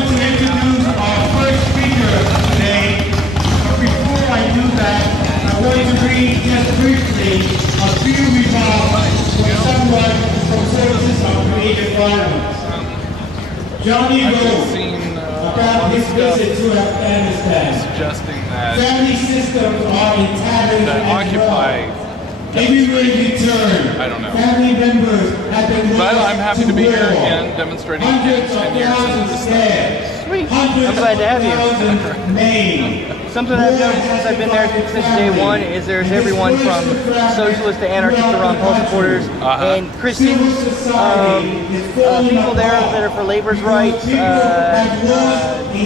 going to introduce our first speaker today. But before I do that, I'm going to read just briefly a few remarks from someone from Services on Creative Violence. Johnny wrote about his visit to Afghanistan, suggesting that family systems are in tatters and Occupy. everywhere you turn, I don't know. family members have been But lost I'm happy to be war. here again, demonstrating Hundreds of 10 years thousands since dead. Sweet. Hundreds I'm glad to have you. of thousands maimed. Something I've noticed since I've been there since day one is there's everyone from socialist to anarchist to Ron Paul supporters and Christians, people there that are for labor's rights,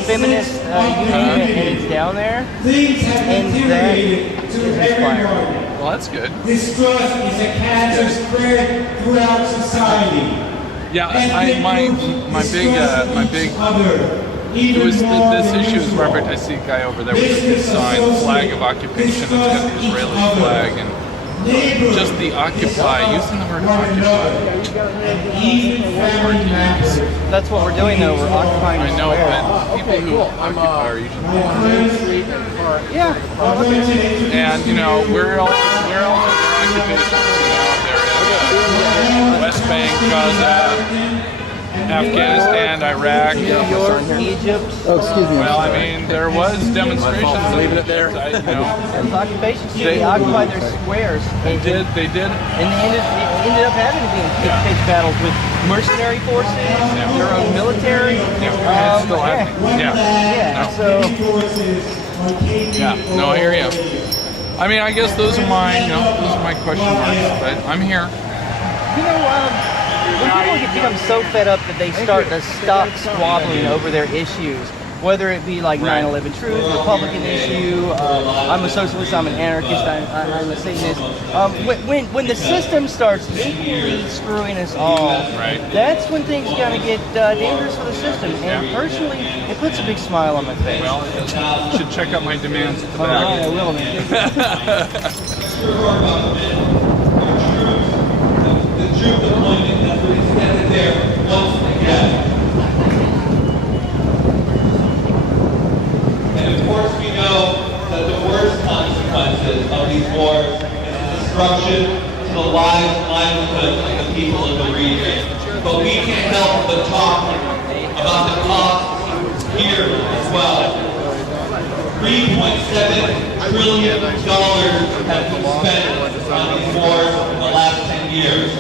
feminists, you name it, and it's down there. And that is inspiring. Well, that's good. Distrust is a cancer spread throughout society. Yeah, my big. It was this issue is referenced. I see a guy over there with a big sign, flag of occupation. It's got the Israeli flag and just the occupy. Using the word occupy. That's what we're doing though. We're occupying the I know, square. but people who occupy are usually Yeah. and you know where else are there occupations? You know, there is West Bank, Gaza, Afghanistan, Iraq. New York, Egypt. Oh, excuse me. Well, I mean, there was demonstrations. Leaving it there. You know, That's occupation. They occupied their squares. they did. And they ended up having to be in pitch battles with mercenary forces, their own military. Yeah, it's still happening. Yeah. So Yeah. No, I hear you. I mean, I guess those are my question marks. But I'm here. you know, when people become so fed up that they start to stop squabbling over their issues, whether it be like 9/11 Truth, Republican issue, I'm a socialist, I'm an anarchist, I'm a Satanist. When the system starts equally screwing us all, that's when things gonna get dangerous for the system. And personally, it puts a big smile on my face. Well, you should check out my demands at the back. I will, man. The troop deployment that was extended there once again. And of course we know that the worst consequences of these wars is the destruction to the lives and livelihoods of the people of the region. But we can't help but talk about the costs here as well. $3.7 trillion have been spent on these wars in the last 10 years.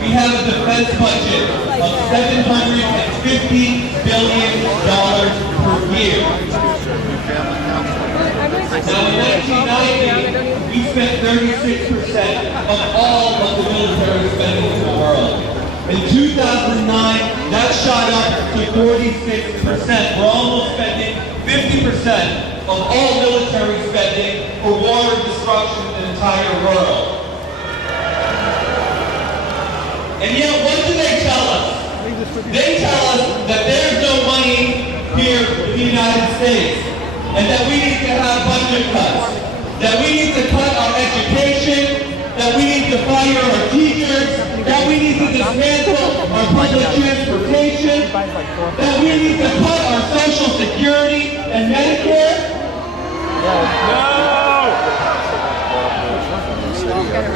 We have a defense budget of $750 billion per year. Now in 1990, we spent 36% of all of the military spending in the world. In 2009, that shot up to 46%. We're almost spending 50% of all military spending for war and destruction in the entire world. And yet, what do they tell us? They tell us that there's no money here in the United States, and that we need to have budget cuts, that we need to cut our education, that we need to fire our teachers, that we need to dismantle our public transportation, that we need to cut our Social Security and Medicare.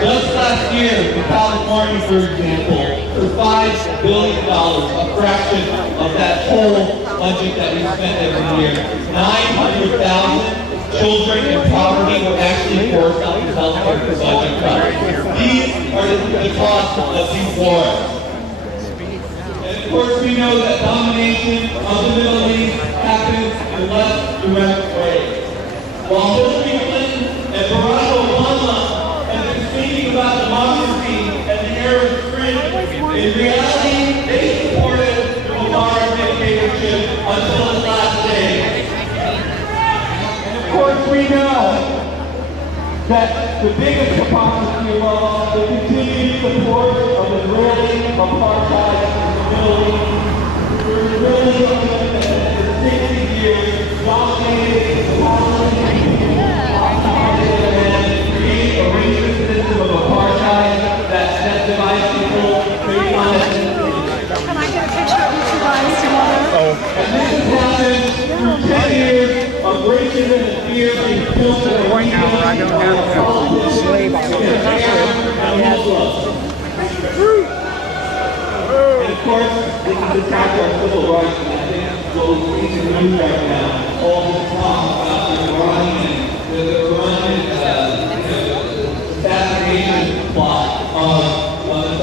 Just last year, in California, for example, for $5 billion, a fraction of that whole budget that we spend every year, 900,000 children in poverty were actually forced out of health care for budget cuts. These are the costs of these wars. And of course, we know that domination of the Middle East happens in less direct ways. While Hillary Clinton and Barack Obama speaking about democracy and the Arab Spring, in reality, they supported the Mubarak dictatorship until his last day. And of course, we know that the biggest hypocrisy of all, the continued support of Israeli apartheid in the Middle East, where Israeli government for 60 years dominated the Palestinian Can I get a picture? this has happened through 10 years of racism and fear being built in the Right now, I don't have a slave on it. and of course, this is the time for our civil rights, and I think what we're seeing in the news right now, all this talk about the Iranian assassination plot of the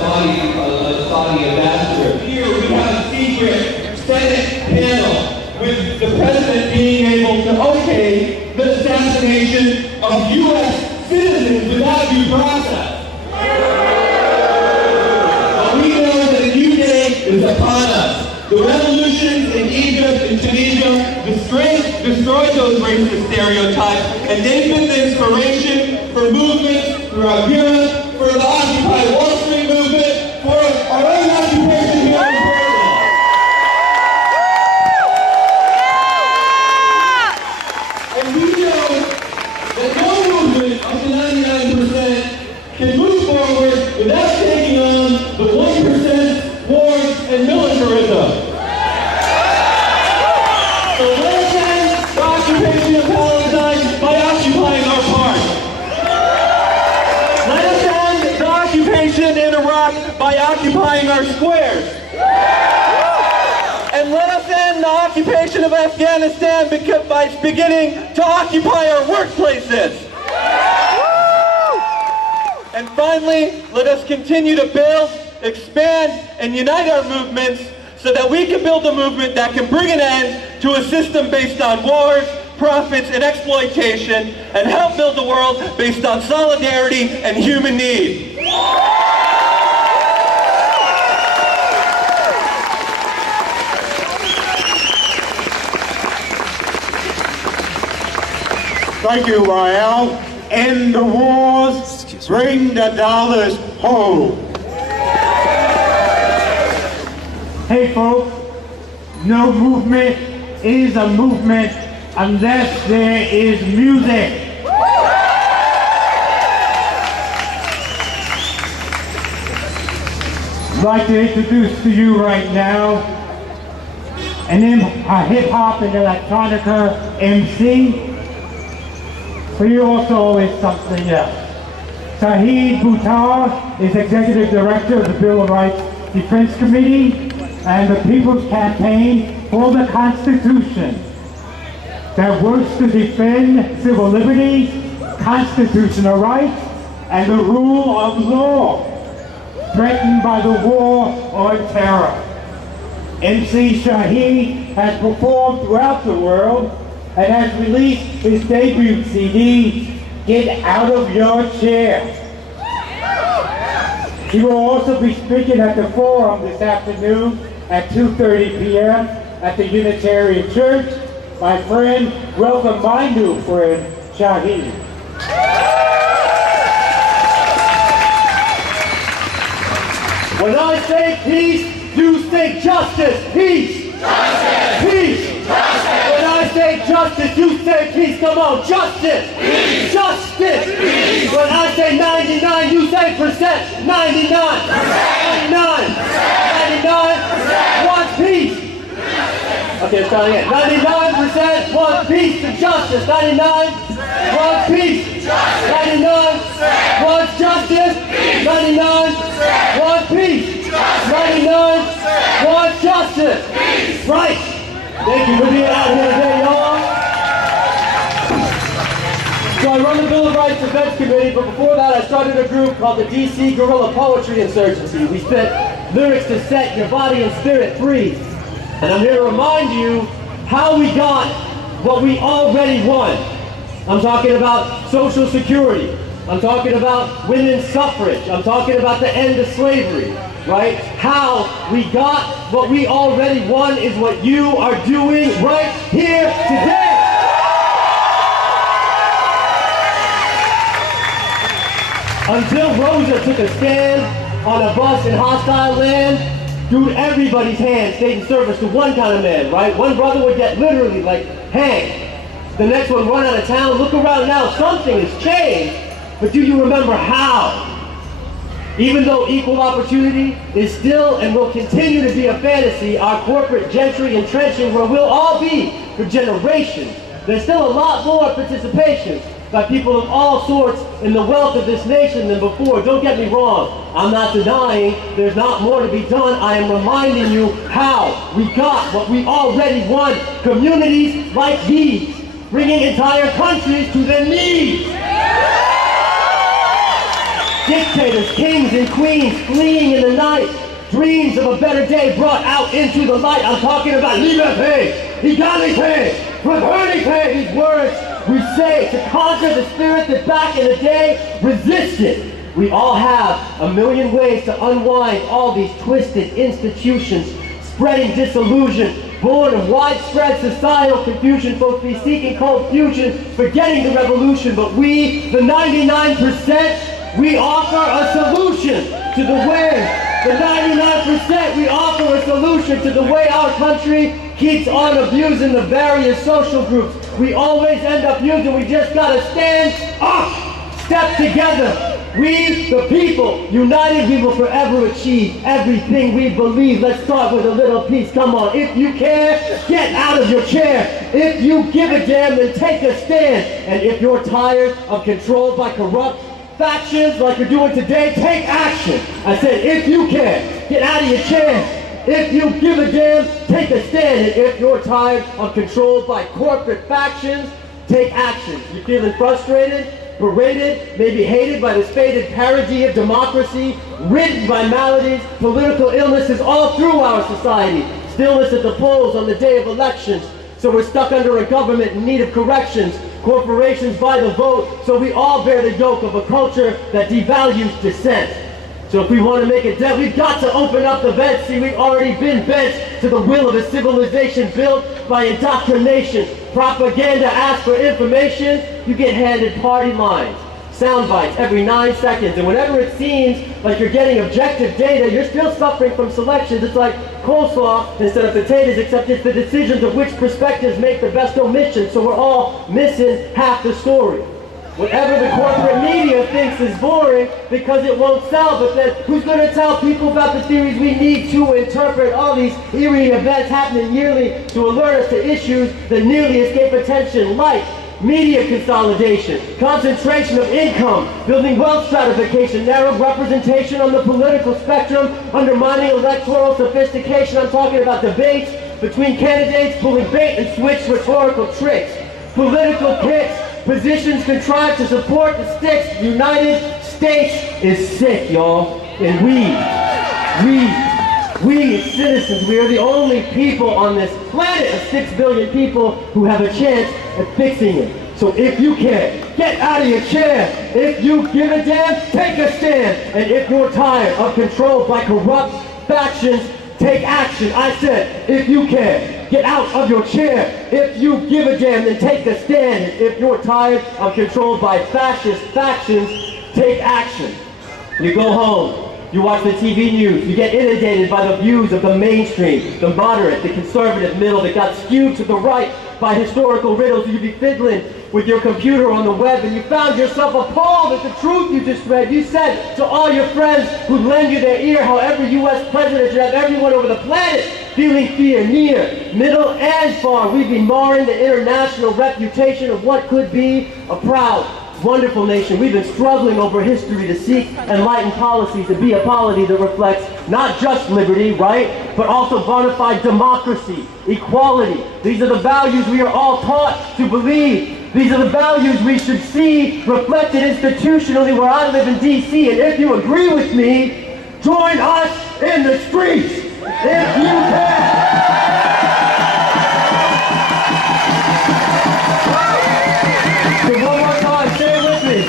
Saudi ambassador. Here we have a secret Senate panel with the president being able to okay the assassination of U.S. citizens without due process. But we know that a new day is upon us. The revolutions in Egypt and Tunisia destroyed those racist stereotypes, and they've been the inspiration for movements throughout Europe, for the Occupy Wall Street movement, for our own occupation here in Portland. And we know that no movement of the 99% can move forward without taking on the 1% wars and militarism. So let's end the occupation of Palestine by occupying our park. Let us end the occupation in Iraq by occupying our squares. And let us end the occupation of Afghanistan by beginning to occupy our workplaces. And finally, let us continue to build, expand, and unite our movements so that we can build a movement that can bring an end to a system based on wars, profits, and exploitation, and help build a world based on solidarity and human need. Thank you, Rael. End the wars, bring the dollars home. Hey folks, no movement is a movement unless there is music. I'd like to introduce to you right now a hip-hop and electronica MC. But he also is something else. Shahid Buttar is Executive Director of the Bill of Rights Defense Committee and the People's Campaign for the Constitution that works to defend civil liberties, constitutional rights, and the rule of law threatened by the war on terror. MC Shahid has performed throughout the world and has released his debut CD, Get Out of Your Chair. He will also be speaking at the forum this afternoon at 2:30 p.m. at the Unitarian Church. My friend, welcome my new friend, Shahid. When I say peace, you say justice. Peace! Justice! Peace! Justice! When I say justice, you say peace. Come on, justice! Peace! Justice! Peace! When I say 99, you say percent. 99! 99! 99! Want peace! Okay, let's try it again. 99% want peace and justice. 99 want peace. 99 want justice. 99 want peace. 99 want justice. Right. Thank you for being out here today, y'all. So I run the Bill of Rights Defense Committee, but before that I started a group called the DC Guerrilla Poetry Insurgency. We spit lyrics to set your body and spirit free. And I'm here to remind you how we got what we already won. I'm talking about Social Security. I'm talking about women's suffrage. I'm talking about the end of slavery, right? How we got what we already won is what you are doing right here today. Until Rosa took a stand on a bus in hostile land, dude, everybody's hand stayed in service to one kind of man, right? One brother would get literally like hanged. The next one run out of town. Look around now, something has changed. But do you remember how? Even though equal opportunity is still and will continue to be a fantasy, our corporate gentry entrenching where we'll all be for generations, there's still a lot more participation by people of all sorts in the wealth of this nation than before. Don't get me wrong. I'm not denying there's not more to be done. I am reminding you how we got what we already won. Communities like these, bringing entire countries to their knees. Dictators, kings, and queens fleeing in the night. Dreams of a better day brought out into the light. I'm talking about liberté, égalité, fraternité. These words we say to conquer the spirit that back in the day resisted. We all have a million ways to unwind all these twisted institutions, spreading disillusion, born of widespread societal confusion. Folks be seeking cold fusion, forgetting the revolution. But we, the 99%, we offer a solution to the way. The 99%, we offer a solution to the way our country keeps on abusing the various social groups. We always end up using, we just gotta stand up, step together. We, the people, united, we will forever achieve everything we believe. Let's start with a little piece. Come on, if you care, get out of your chair. If you give a damn, then take a stand. And if you're tired of controlled by corrupt factions like you're doing today, take action. I said, if you care, get out of your chair. If you give a damn, take a stand. And if you're tired of controlled by corporate factions, take action. You feeling frustrated, berated, maybe hated by this faded parody of democracy, ridden by maladies, political illnesses all through our society, stillness at the polls on the day of elections. So we're stuck under a government in need of corrections. Corporations buy the vote, so we all bear the yoke of a culture that devalues dissent. So if we want to make a dent, we've got to open up the vents. See, we've already been bent to the will of a civilization built by indoctrination. Propaganda asks for information, you get handed party lines, sound bites every 9 seconds. And whenever it seems like you're getting objective data, you're still suffering from selections. It's like coleslaw instead of potatoes, except it's the decisions of which perspectives make the best omissions. So we're all missing half the story. Whatever the corporate media thinks is boring because it won't sell, but then who's going to tell people about the theories we need to interpret all these eerie events happening yearly to alert us to issues that nearly escape attention, like media consolidation, concentration of income, building wealth stratification, narrow representation on the political spectrum, undermining electoral sophistication. I'm talking about debates between candidates pulling bait and switch rhetorical tricks, political kicks, positions contrived to support the sticks. United States is sick, y'all. And we citizens, we are the only people on this planet of 6 billion people who have a chance at fixing it. So if you can, get out of your chair. If you give a damn, take a stand. And if you're tired of control by corrupt factions, take action. I said, if you can, get out of your chair. If you give a damn, then take a stand. And if you're tired of controlled by fascist factions, take action. You go home. You watch the TV news, you get inundated by the views of the mainstream, the moderate, the conservative middle that got skewed to the right by historical riddles. You'd be fiddling with your computer on the web and you found yourself appalled at the truth you just read. You said to all your friends who lend you their ear how every U.S. president should have everyone over the planet feeling fear near, middle, and far. We'd be marring the international reputation of what could be a proud, wonderful nation. We've been struggling over history to seek enlightened policies, to be a polity that reflects not just liberty, right, but also bona fide democracy, equality. These are the values we are all taught to believe. These are the values we should see reflected institutionally where I live in D.C. And if you agree with me, join us in the streets if you can. So one more time, say it with me.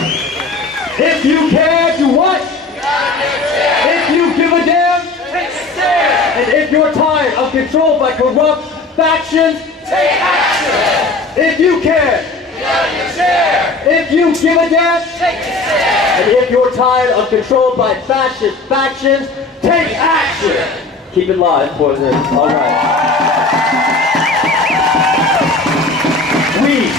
If you care to what? If you give a damn, take a stand. And if you're tired of control by corrupt factions, take action. If you care, get out of your chair. If you give a damn, take a stand. And if you're tired of control by fascist factions, take action. Keep it live for this. All right. We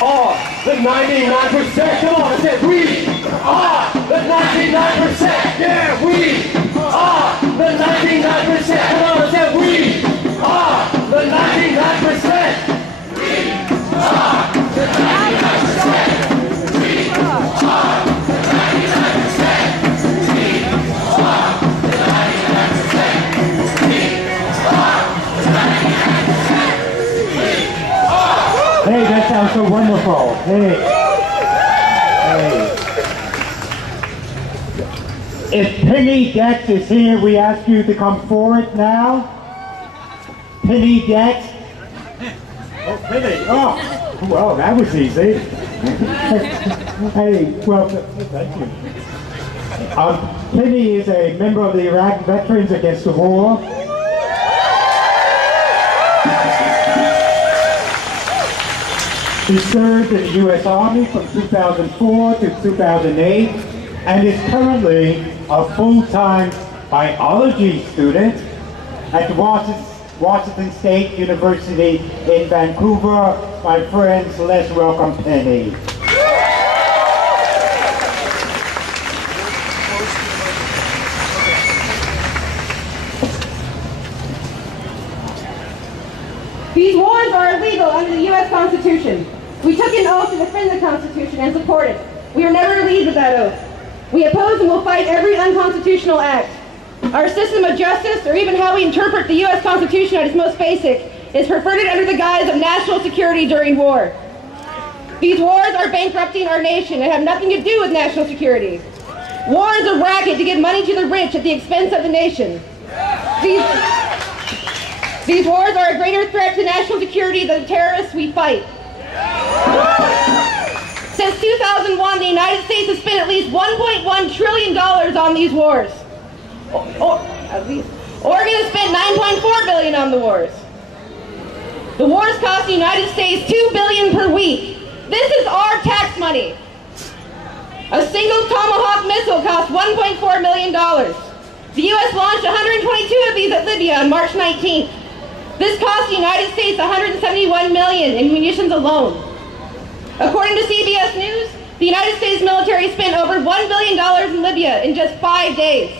are the 99%. Come on, I said we are the 99%. Yeah, we are the 99%. Come on, say we are the 99%. We are the 99%. We are the 99%. We are the 99%. We are the 99%. Hey, that sounds so wonderful. Hey. If Penny Dex is here, we ask you to come forward now. Penny Dex. Oh, Penny. Oh, well, that was easy. Hey, well, thank you. Penny is a member of the Iraq Veterans Against the War. He served in the U.S. Army from 2004 to 2008 and is currently a full-time biology student at Washington State University in Vancouver. My friends, let's welcome Penny. These wars are illegal under the U.S. Constitution. We took an oath to defend the Constitution and support it. We are never relieved of that oath. We oppose and will fight every unconstitutional act. Our system of justice, or even how we interpret the U.S. Constitution at its most basic, is perverted under the guise of national security during war. These wars are bankrupting our nation and have nothing to do with national security. War is a racket to give money to the rich at the expense of the nation. These wars are a greater threat to national security than the terrorists we fight. Since 2001, the United States has spent at least $1.1 trillion on these wars. At least. Oregon has spent $9.4 billion on the wars. The wars cost the United States $2 billion per week. This is our tax money. A single Tomahawk missile cost $1.4 million. The U.S. launched 122 of these at Libya on March 19th. This cost the United States $171 million in munitions alone. According to CBS News, the United States military spent over $1 billion in Libya in just 5 days.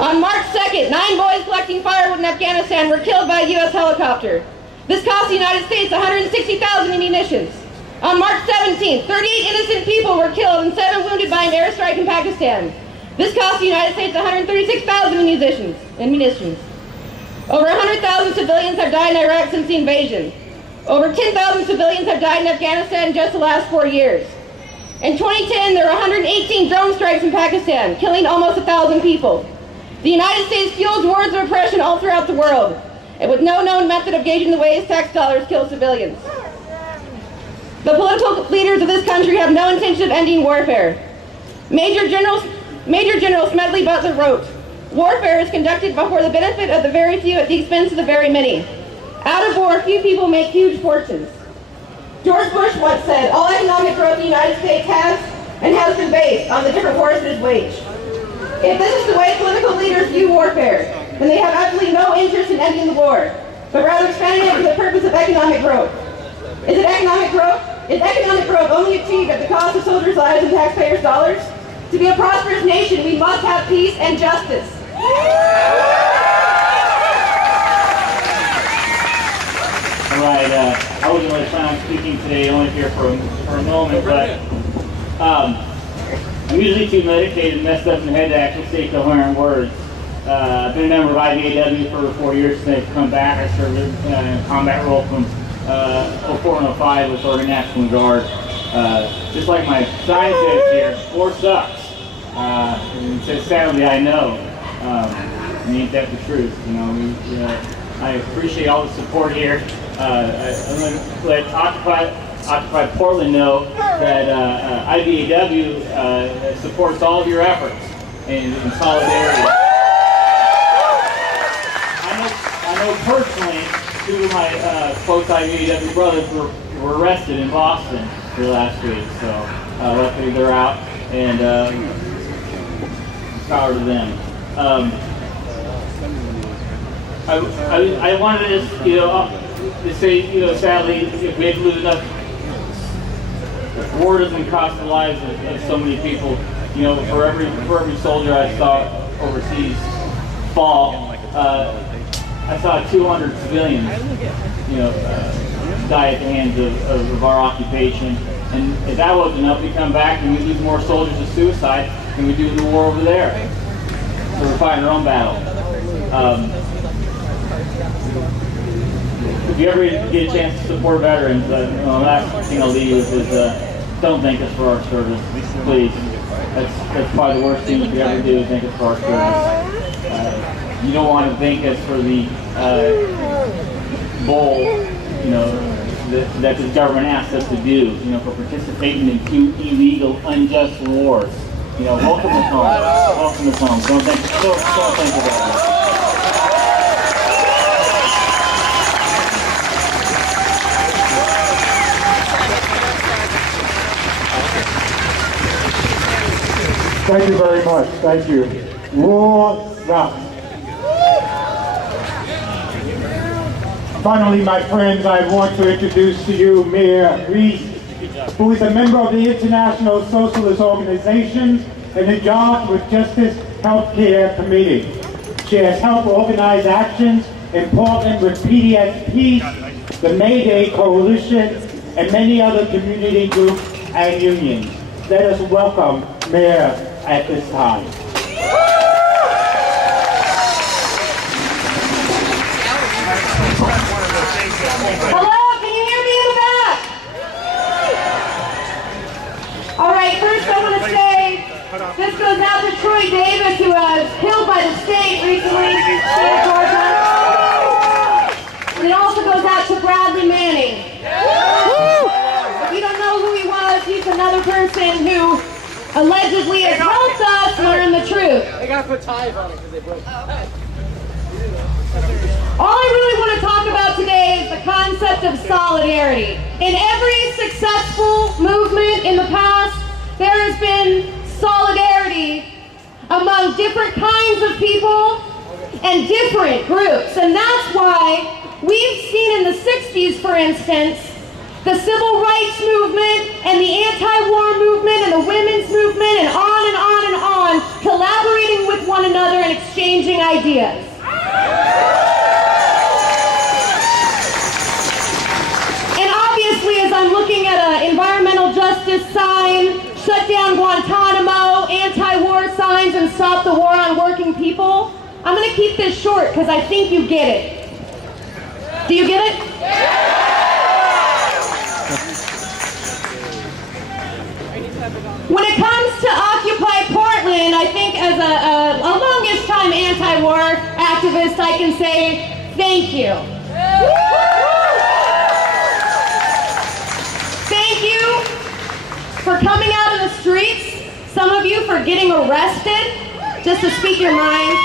On March 2nd, 9 boys collecting firewood in Afghanistan were killed by a U.S. helicopter. This cost the United States $160,000 in munitions. On March 17th, 38 innocent people were killed and 7 wounded by an airstrike in Pakistan. This cost the United States $136,000 in munitions. Over 100,000 civilians have died in Iraq since the invasion. Over 10,000 civilians have died in Afghanistan in just the last 4 years. In 2010, there were 118 drone strikes in Pakistan, killing almost 1,000 people. The United States fuels wars of oppression all throughout the world, and with no known method of gauging the ways tax dollars kill civilians. The political leaders of this country have no intention of ending warfare. Major General Smedley Butler wrote, "Warfare is conducted for the benefit of the very few at the expense of the very many. Out of war, few people make huge fortunes." George Bush once said, "All economic growth the United States has and has been based on the different wars it has waged." If this is the way political leaders view warfare, then they have absolutely no interest in ending the war, but rather expanding it for the purpose of economic growth. Is it economic growth? Is economic growth only achieved at the cost of soldiers' lives and taxpayers' dollars? To be a prosperous nation, we must have peace and justice. All right, I wasn't really planning on speaking today, only here for a moment, but I'm usually too medicated and messed up in the head to actually say coherent words. I've been a member of IVAW for 4 years since I've come back. I served in a combat role from 04 and 05 with Oregon National Guard. Just like my sign says here, war sucks. And so sadly, I know. And ain't that the truth? You know, I appreciate all the support here. I'm going to let Occupy Portland know that IVAW supports all of your efforts in solidarity. I know personally, 2 of my close IVAW brothers were arrested in Boston here last week, so luckily they're out, and power to them. I wanted to, to say, sadly, if we had to lose enough war doesn't cost the lives of so many people. You know, for every soldier I saw overseas fall, I saw 200 civilians, you know, die at the hands of our occupation. And if that wasn't enough, we come back and we lose more soldiers to suicide than we do in the war over there. So we're fighting our own battle. If you ever get a chance to support veterans, the last thing I'll leave you with is don't thank us for our service, please. That's probably the worst thing you could ever do is thank us for our service. You don't want to thank us for the bowl, you know, that this government asked us to do, you know, for participating in 2 illegal, unjust wars. You know, welcome us home. Welcome us home. Don't think about it. Thank you very much. Thank you. War sucks. Finally, my friends, I want to introduce to you Mayor Reese, who is a member of the International Socialist Organization and the Jobs with Justice Healthcare Committee. She has helped organize actions in Portland with PPRC, the May Day Coalition, and many other community groups and unions. Let us welcome Mayor at this time. Hello, can you hear me in the back? All right, first I want to say this goes out to Troy Davis, who was killed by the state recently, state of Georgia. And it also goes out to Bradley Manning. If you don't know who he was, he's another person who allegedly has helped us learn the truth. They gotta put ties on it because they broke. All I really want to talk about today is the concept of solidarity. In every successful movement in the past, there has been solidarity among different kinds of people and different groups. And that's why we've seen in the 60s, for instance, the civil rights movement and the anti-war movement and the women's movement and on and on and on, collaborating with one another and exchanging ideas. And obviously, as I'm looking at an environmental justice sign, shut down Guantanamo, anti-war signs, and stop the war on working people, I'm going to keep this short because I think you get it. Do you get it? When it comes to Occupy Portland, I think as a longest time anti-war activist, I can say thank you. Thank you for coming out in the streets. Some of you for getting arrested just to speak your mind.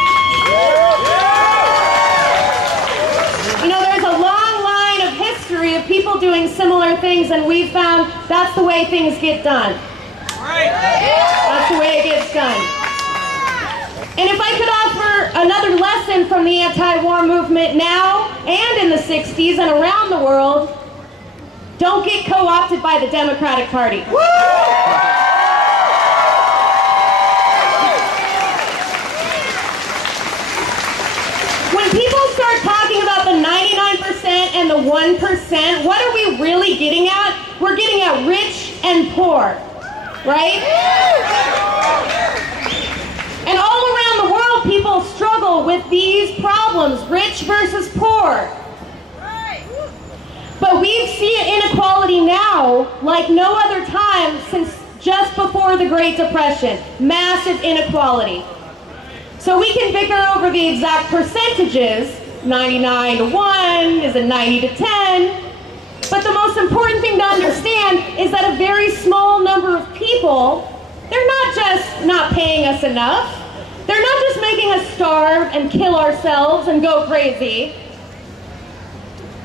You know, there's a long line of history of people doing similar things, and we've found that's the way things get done. That's the way it gets done. And if I could offer another lesson from the anti-war movement now and in the 60s and around the world, don't get co-opted by the Democratic Party. When people start talking about the 99% and the 1%, what are we really getting at? We're getting at rich and poor. Right? And all around the world, people struggle with these problems, rich versus poor. But we see inequality now like no other time since just before the Great Depression. Massive inequality. So we can bicker over the exact percentages, 99 to 1, is it 90 to 10? But the most important thing to understand is that a very small number of people, they're not just not paying us enough. They're not just making us starve and kill ourselves and go crazy.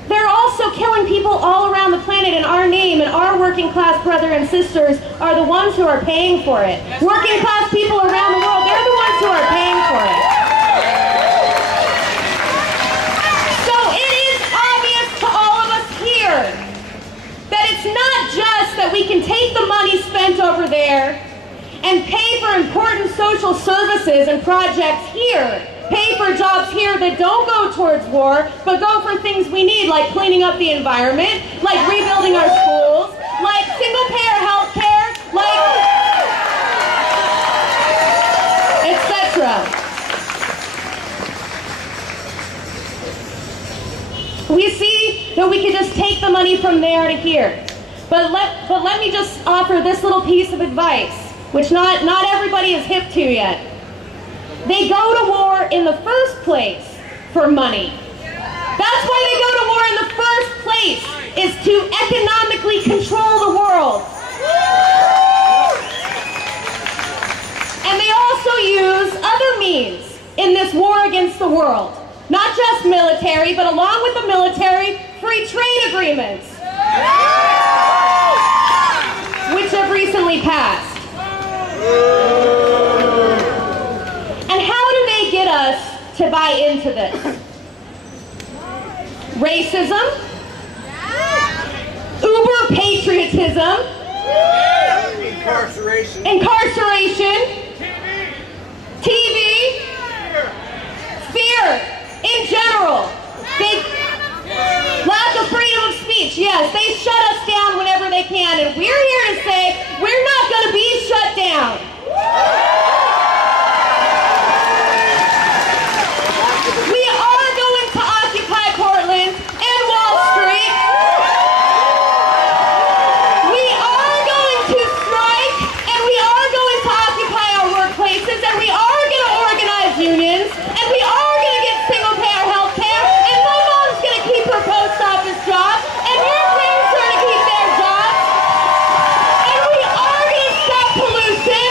They're also killing people all around the planet in our name, and our working class brother and sisters are the ones who are paying for it. Working class people around the world, they're the ones who are paying for it. So it is obvious to all of us here that it's not just that we can take the projects here, pay for jobs here that don't go towards war, but go for things we need, like cleaning up the environment, like rebuilding our schools, like single-payer health care, like etc. We see that we could just take the money from there to here. But let me just offer this little piece of advice, which not everybody is hip to yet. They go to war in the first place for money. That's why they go to war in the first place, is to economically control the world. And they also use other means in this war against the world. Not just military, but along with the military, free trade agreements, which have recently passed. And how do they get us to buy into this? Racism, uber patriotism, incarceration, TV, fear in general. Lack of freedom of speech. Yes, they shut us down whenever they can, and we're here to say we're not going to be shut down. We are going to occupy Portland and Wall Street. We are going to strike, and we are going to occupy our workplaces, and we are going to organize unions, and we are going to get single-payer health care, and my mom's going to keep her post office job, and your parents are going to keep their jobs, and we are going to stop pollution.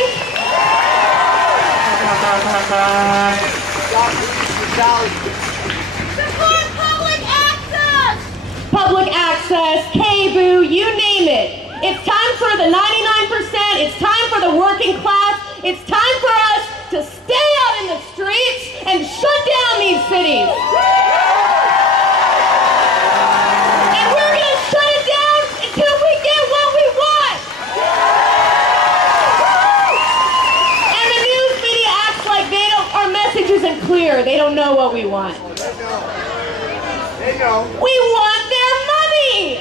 Support public access! Public access, KBOO, you name it. It's time for the 99%, it's time for the working class, it's time for us to stay out in the streets and shut down these cities. And we're going to shut it down until we get what we want. And the news media acts like our message isn't clear. They don't know what we want. They know. We want their money.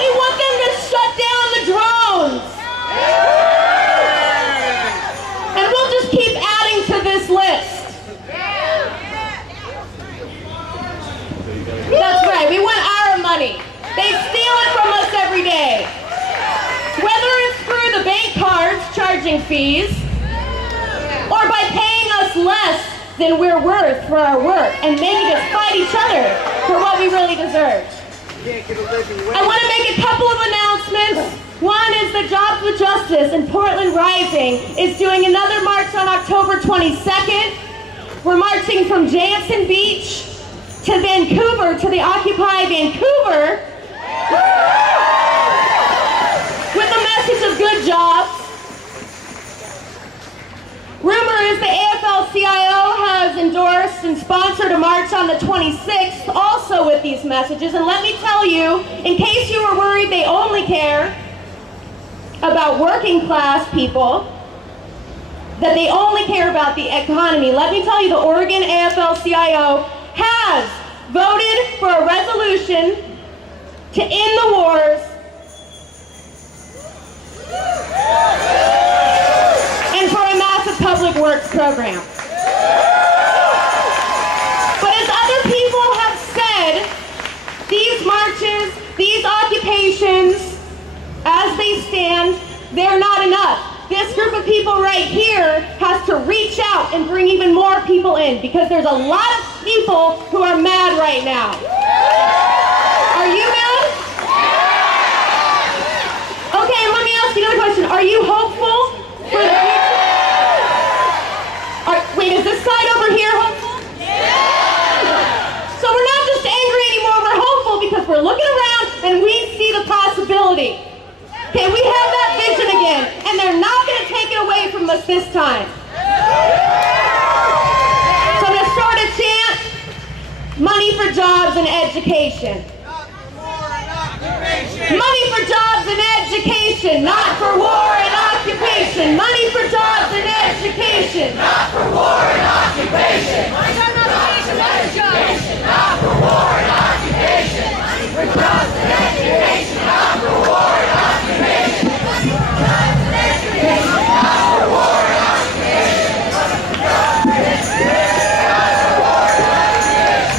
We want them to shut down the drones. And we'll just keep adding to this list. That's right, we want our money. They steal it from us every day. Whether it's through the bank cards charging fees, or by paying us less than we're worth for our work and making us fight each other for what we really deserve. I want to make a couple of announcements. One is that Jobs with Justice and Portland Rising is doing another march on October 22nd. We're marching from Jansen Beach to Vancouver, to the Occupy Vancouver, with a message of good jobs. Rumor is the AFL-CIO has endorsed and sponsored a march on the 26th, also with these messages. And let me tell you, in case you were worried they only care about working class people, that they only care about the economy, let me tell you, the Oregon AFL-CIO has voted for a resolution to end the wars and for a massive public works program. But as other people have said, these marches, these occupations, as they stand, they're not enough. This group of people right here has to reach out and bring even more people in, because there's a lot of people who are mad right now. Are you mad? Okay, let me ask you another question. Are you hopeful for the future? Wait, is this side over here hopeful? So we're not just angry anymore, we're hopeful because we're looking around and we see the possibility. Okay, we have that vision again, and they're not going to take it away from us this time. So I'm going to start a chant, money for jobs and education. Money for jobs and education, not for war and occupation. occupation. Money for jobs and education. Not for war and occupation. Money for occupation, not for jobs. Not for war and occupation. Money for jobs and education. Not for war and occupation. Money for jobs and education. Not for war and occupation. Money for jobs and education. Not for war and occupation.